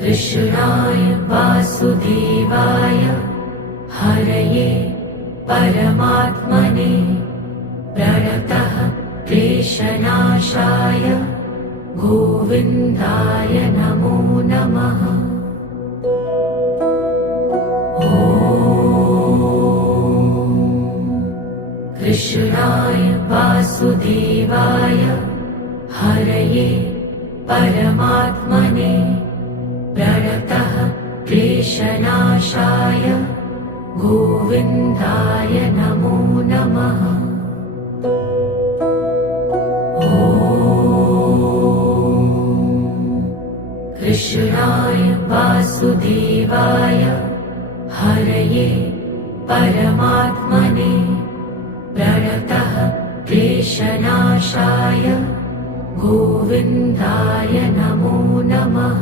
कृष्णाय वासुदेवाय हरये परमात्मने प्रणतः क्लेशनाशाय गोविन्दाय नमो नमः। कृष्णाय वासुदेवाय हरये परमात्मने प्रणतः क्लेशनाशाय गोविन्दाय नमो नमः। कृष्णाय वासुदेवाय हरये परमात्मने प्रणतः क्लेशनाशाय गोविन्दाय नमो नमः।